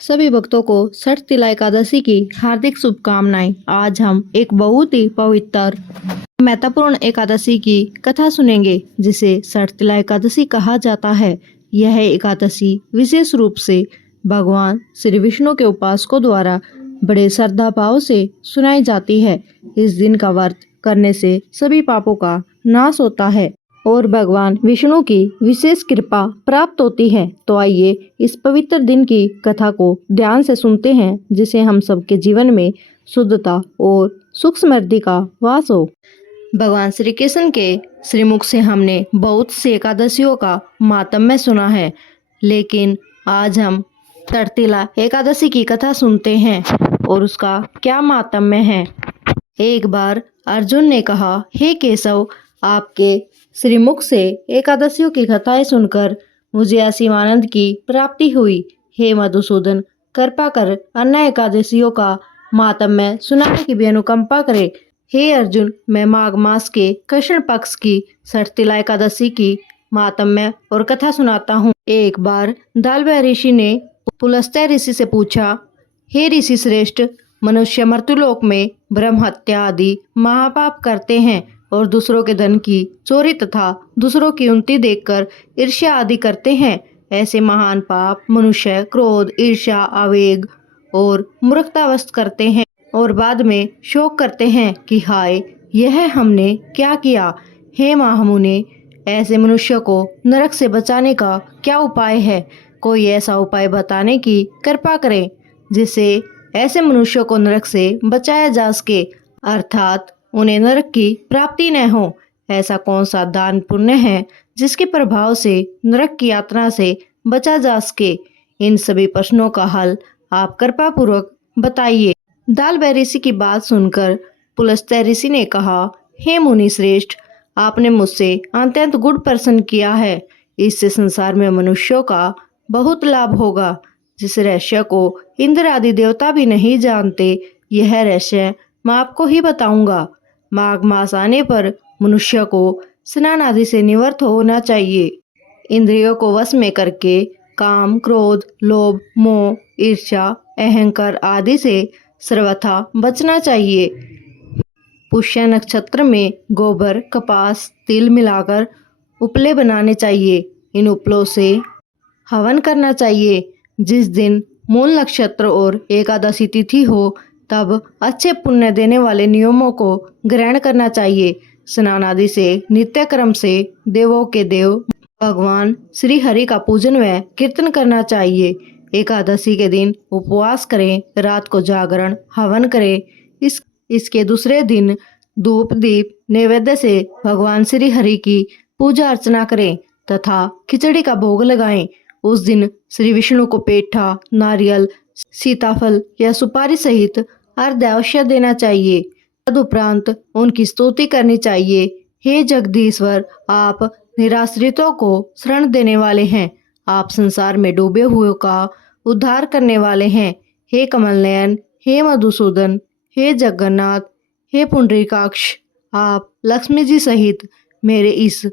सभी भक्तों को छठ तिला एकादशी की हार्दिक शुभकामनाएं। आज हम एक बहुत ही पवित्र महत्वपूर्ण एकादशी की कथा सुनेंगे जिसे छठ तिला एकादशी कहा जाता है। यह एकादशी विशेष रूप से भगवान श्री विष्णु के उपासकों द्वारा बड़े श्रद्धा भाव से सुनाई जाती है। इस दिन का व्रत करने से सभी पापों का नाश होता है और भगवान विष्णु की विशेष कृपा प्राप्त होती है। तो आइए इस पवित्र दिन की कथा को ध्यान से सुनते हैं, जिसे हम सबके जीवन में शुद्धता और सुख समृद्धि का वास हो। भगवान श्री कृष्ण के श्रीमुख से हमने बहुत सी एकादशियों का माहात्म्य सुना है, लेकिन आज हम तड़तिला एकादशी की कथा सुनते हैं और उसका क्या माहात्म्य है। एक बार अर्जुन ने कहा, हे केशव, आपके श्रीमुख से एकादशियों की कथाएं सुनकर मुझे असीम आनंद की प्राप्ति हुई। हे मधुसूदन, कृपा कर अन्य एकादशियों का माहात्म्य सुनाने की भी अनुकंपा करे। हे अर्जुन, मैं माघ मास के कृष्ण पक्ष की छठ तिला एकादशी की माहात्म्य और कथा सुनाता हूँ। एक बार दालवय ऋषि ने पुलस्त्य ऋषि से पूछा, हे ऋषि श्रेष्ठ, मनुष्य मर्त्युलोक में ब्रह्म हत्या आदि महापाप करते हैं और दूसरों के धन की चोरी तथा दूसरों की उन्नति देखकर ईर्ष्या आदि करते हैं। ऐसे महान पाप मनुष्य क्रोध, ईर्ष्या, आवेग और मूर्खतावश करते हैं और बाद में शोक करते हैं कि हाय, यह हमने क्या किया। हे महामुने, ऐसे मनुष्य को नरक से बचाने का क्या उपाय है? कोई ऐसा उपाय बताने की कृपा करें जिससे ऐसे मनुष्यों को नरक से बचाया जा सके, अर्थात उन्हें नरक की प्राप्ति न हो। ऐसा कौन सा दान पुण्य है जिसके प्रभाव से नरक की यातना से बचा जा सके? इन सभी प्रश्नों का हल आप कृपा पूर्वक बताइए। दालवय ऋषि की बात सुनकर पुलस्त्य ऋषि ने कहा, हे मुनि श्रेष्ठ, आपने मुझसे अत्यंत गुड प्रश्न किया है। इससे संसार में मनुष्यों का बहुत लाभ होगा, जिस रहस्य को इंद्र आदि देवता भी नहीं जानते। यह रहस्य मैं आपको ही बताऊंगा। माघ मास आने पर मनुष्य को स्नान आदि से निवृत्त होना चाहिए। इंद्रियों को वश में करके काम, क्रोध, लोभ, मोह, ईर्ष्या, अहंकार आदि से सर्वथा बचना चाहिए। पुष्य नक्षत्र में गोबर, कपास, तिल मिलाकर उपले बनाने चाहिए। इन उपलों से हवन करना चाहिए। जिस दिन मूल नक्षत्र और एकादशी तिथि हो, तब अच्छे पुण्य देने वाले नियमों को ग्रहण करना चाहिए। स्नान आदि से नित्य क्रम से देवों के देव भगवान श्री हरि का पूजन व कीर्तन करना चाहिए। एकादशी के दिन उपवास करें, रात को जागरण हवन करें। इसके दूसरे दिन धूप दीप नैवेद्य से भगवान श्री हरि की पूजा अर्चना करें तथा खिचड़ी का भोग लगाएं। उस दिन श्री विष्णु को पेठा, नारियल, सीताफल या सुपारी सहित अर्घ्य अवश्य देना चाहिए। तदुपरांत उनकी स्तुति करनी चाहिए। हे जगदीश्वर, आप निराश्रितों को शरण देने वाले हैं। आप संसार में डूबे हुए का उद्धार करने वाले हैं। हे कमल नयन, हे मधुसूदन, हे जगन्नाथ, हे पुंडरीकाक्ष, आप लक्ष्मी जी सहित मेरे इस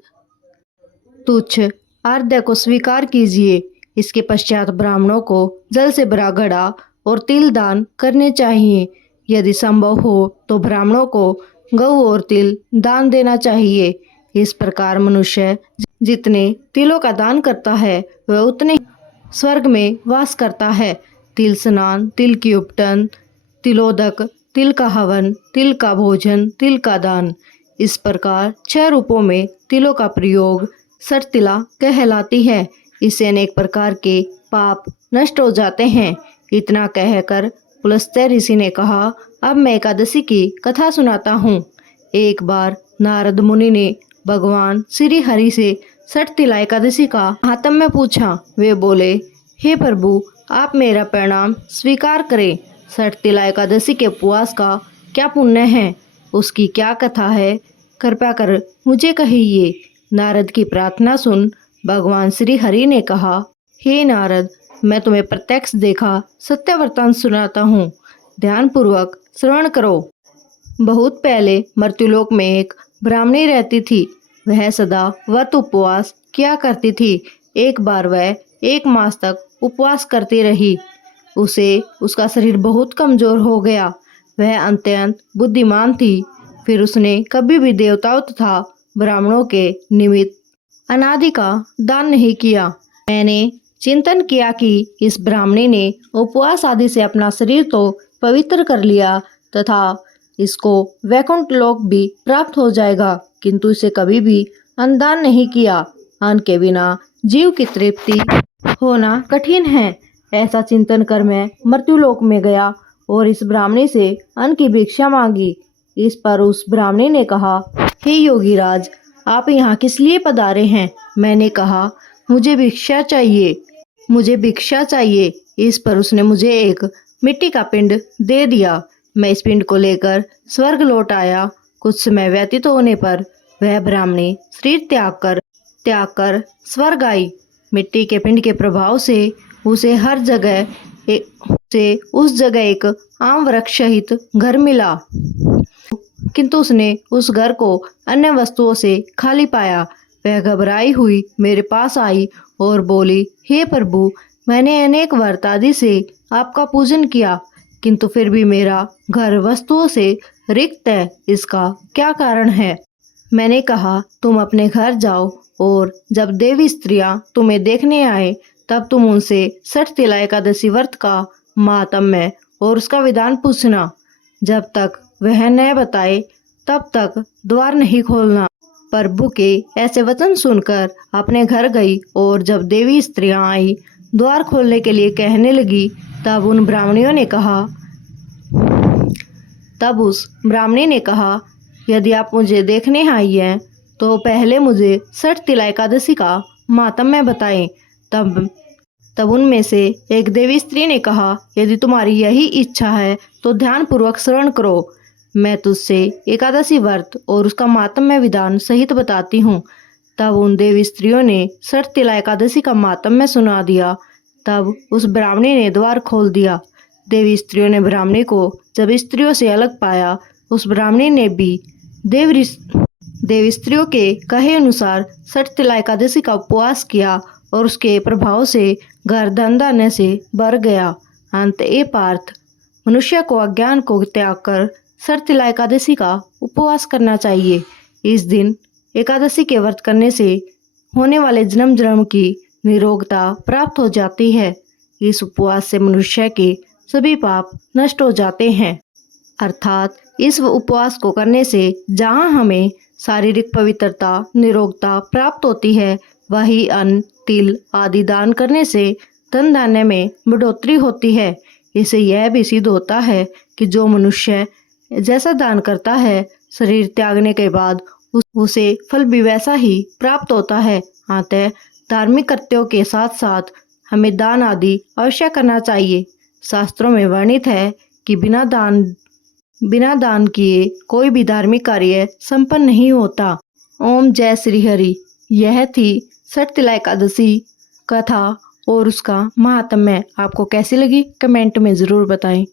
तुच्छ अर्घ्य को स्वीकार कीजिए। इसके पश्चात ब्राह्मणों को जल से भरा घड़ा और तिल दान करने चाहिए। यदि संभव हो तो ब्राह्मणों को गऊ और तिल दान देना चाहिए। इस प्रकार मनुष्य जितने तिलों का दान करता है वह उतने स्वर्ग में वास करता है। तिल स्नान, तिल की उपटन, तिलोदक, तिल का हवन, तिल का भोजन, तिल का दान, इस प्रकार 6 रूपों में तिलों का प्रयोग छठ तिला कहलाती है। इससे अनेक प्रकार के पाप नष्ट हो जाते हैं। इतना कहकर पुलस्त्य ऋषि ने कहा, अब मैं एकादशी की कथा सुनाता हूँ। एक बार नारद मुनि ने भगवान श्री हरि से छठ तिला एकादशी का महात्म्य पूछा। वे बोले, हे प्रभु, आप मेरा प्रणाम स्वीकार करें। छठ तिला एकादशी के उपवास का क्या पुण्य है? उसकी क्या कथा है? कृपया कर मुझे कहिए। नारद की प्रार्थना सुन भगवान श्री हरि ने कहा, हे नारद, मैं तुम्हें प्रत्यक्ष देखा सत्य वृत्तांत सुनाता हूँ। ध्यान पूर्वक श्रवण करो। बहुत पहले मर्त्युलोक में एक ब्राह्मणी रहती थी। वह सदा व्रत उपवास किया करती थी। एक बार वह 1 मास तक उपवास करती रही। उसे उसका शरीर बहुत कमजोर हो गया। वह अत्यंत बुद्धिमान थी। फिर उसने कभी भी देवताओं तथा ब्राह्मणों के निमित्त अनादि का दान नहीं किया। मैंने चिंतन किया कि इस ब्राह्मणी ने उपवास आदि से अपना शरीर तो पवित्र कर लिया तथा इसको वैकुंठ लोक भी प्राप्त हो जाएगा, किंतु इसे कभी भी अन्नदान नहीं किया। अन्न के बिना जीव की तृप्ति होना कठिन है। ऐसा चिंतन कर मैं मृत्युलोक में गया और इस ब्राह्मणी से अन्न की भिक्षा मांगी। इस पर उस ब्राह्मणी ने कहा, हे योगीराज, आप यहाँ किस लिए पधारे हैं? मैंने कहा, मुझे भिक्षा चाहिए, मुझे भिक्षा चाहिए। इस पर उसने मुझे एक मिट्टी का पिंड दे दिया। मैं इस पिंड को लेकर स्वर्ग लौट आया। कुछ समय व्यतीत होने पर वह ब्राह्मणी शरीर त्याग कर स्वर्ग आई। मिट्टी के पिंड के प्रभाव से उसे उस जगह एक आम वृक्ष सहित घर मिला, किंतु उसने उस घर को अन्य वस्तुओं से खाली पाया। वह घबराई हुई मेरे पास आई और बोली, हे प्रभु, मैंने अनेक व्रत आदि से आपका पूजन किया, किंतु फिर भी मेरा घर वस्तुओं से रिक्त है। इसका क्या कारण है? मैंने कहा, तुम अपने घर जाओ और जब देवी स्त्रियां तुम्हें देखने आए तब तुम उनसे सठ तिला एकादशी व्रत का महात्म्य और उसका विधान पूछना। जब तक वह न बताए तब तक द्वार नहीं खोलना। प्रभु के ऐसे वचन सुनकर अपने घर गई और जब देवी स्त्रियां आई द्वार खोलने के लिए कहने लगी तब उस ब्राह्मणी ने कहा, यदि आप मुझे देखने आई हैं तो पहले मुझे सठ तिला एकादशी का महात्म्य बताएं। तब उनमें से एक देवी स्त्री ने कहा, यदि तुम्हारी यही इच्छा है तो ध्यान पूर्वक श्रवण करो। मैं तुझसे एकादशी व्रत और उसका महात्म्य विधान सहित बताती हूँ। तब उन देवी स्त्रियों ने सठ तिला एकादशी का महात्म्य सुना दिया। तब उस ब्राह्मणी ने द्वार खोल दिया। देवी स्त्रियों ने ब्राह्मणी को जब स्त्रियों से अलग पाया, उस ब्राह्मणी ने भी देवी स्त्रियों के कहे अनुसार सठ तिला एकादशी का उपवास किया और उसके प्रभाव से घर धन धान्य से भर गया। अंत ए पार्थ, मनुष्य को अज्ञान को त्याग कर सठ तिला एकादशी का उपवास करना चाहिए। इस दिन एकादशी के व्रत करने से होने वाले जन्म जन्म की निरोगता प्राप्त हो जाती है। इस उपवास से मनुष्य के सभी पाप नष्ट हो जाते हैं। अर्थात इस उपवास को करने से जहाँ हमें शारीरिक पवित्रता निरोगता प्राप्त होती है, वही अन्न तिल आदि दान करने से धन धान्य में बढ़ोतरी होती है। इससे यह भी सिद्ध होता है कि जो मनुष्य जैसा दान करता है, शरीर त्यागने के बाद उसे फल भी वैसा ही प्राप्त होता है। अतः धार्मिक कृत्यों के साथ साथ हमें दान आदि अवश्य करना चाहिए। शास्त्रों में वर्णित है कि बिना दान किए कोई भी धार्मिक कार्य संपन्न नहीं होता। ओम जय श्री हरि। यह थी सठ तिला एकादशी कथा और उसका महात्म्य। आपको कैसी लगी कमेंट में ज़रूर बताएं।